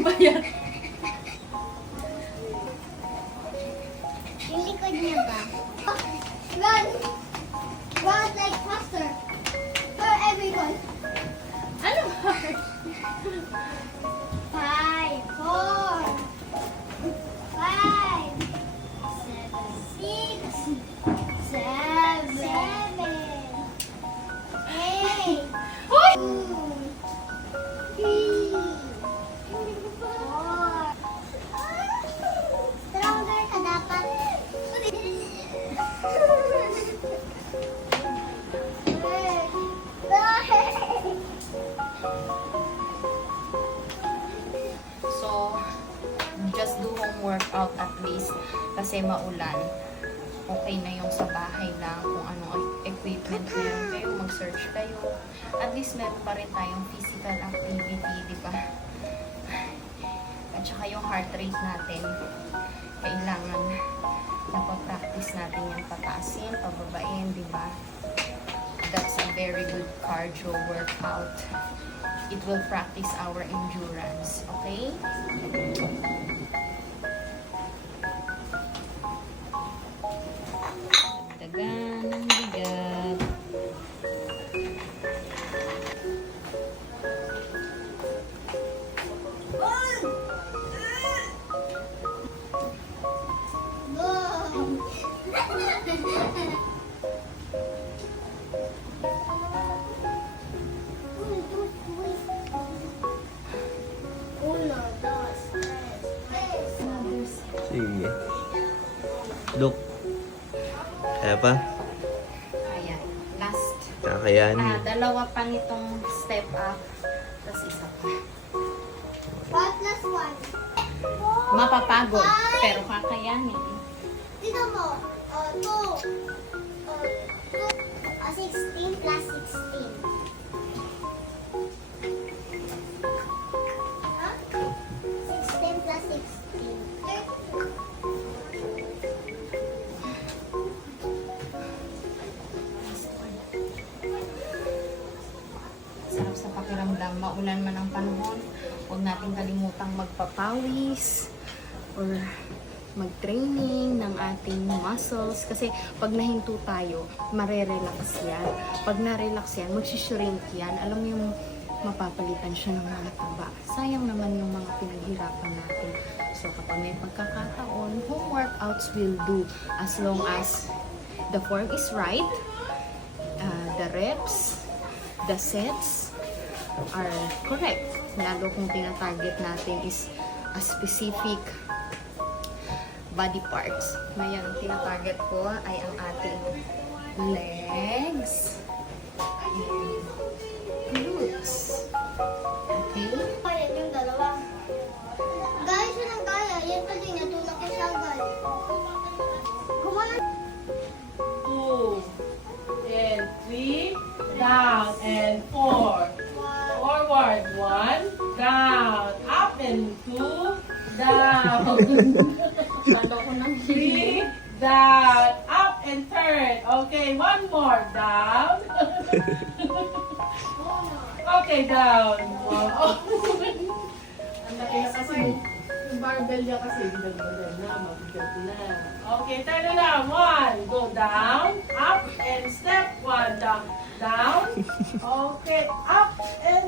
Bayat. Yung likod niya ba? Run! Run like faster! For everyone! Ano ba? 5, 4, 5, 6, 7, 8, Hoy! 2, 3, 4. Stronger ka dapat. So, just do home workout at least kasi maulan. Okay na yung sa bahay lang kung ano equipment meron kayo, mag-search kayo. At least meron pa rin tayong physical activity, di ba? At saka yung heart rate natin, kailangan napapractice natin yung pataasin, pababain, di ba? That's a very good cardio workout. It will practice our endurance, okay? Dagan ng bigat. Sige. Look. Kaya pa? Ayan, last. Kakayanin. Dalawa pa nitong step up. Tapos isa pa. 1 plus 1. Mapapagod, pero kakayanin. Dito mo. 16 plus 16. Huh? 16 plus 16. Sarap sa pakiramdam. Maulan man ang panahon, huwag natin kalimutang magpapawis or mag-training ng ating muscles. Kasi pag nahinto tayo, marerelax yan. Pag na-relax yan, magsishrink yan. Alam mo yung mapapalitan siya ng mga taba. Sayang naman yung mga pinaghirapan natin. So kapag may pagkakataon, home workouts will do as long as the form is right, the reps, the sets are correct. Lalo kung tinatarget natin is a specific body parts. Ngayon, ang tinatarget ko ay ang ating legs and glutes. Okay? Kaya yung dalawa. Guys, yun ang kaya. Yan pa din. Natulak ko siya agad. Gumana. 2, then 3, down, and 4. Forward, 1, down, up, and 2, down. Lalo ko ng 3, down, up, and turn. Okay, one more, down. Okay, down. Wow. Ang laki na kasi. Yung barbell niya kasi, dagdagan na, mabigat na. Okay, turn around. 1, go down, up, and step. 1, down, down. Okay, up, and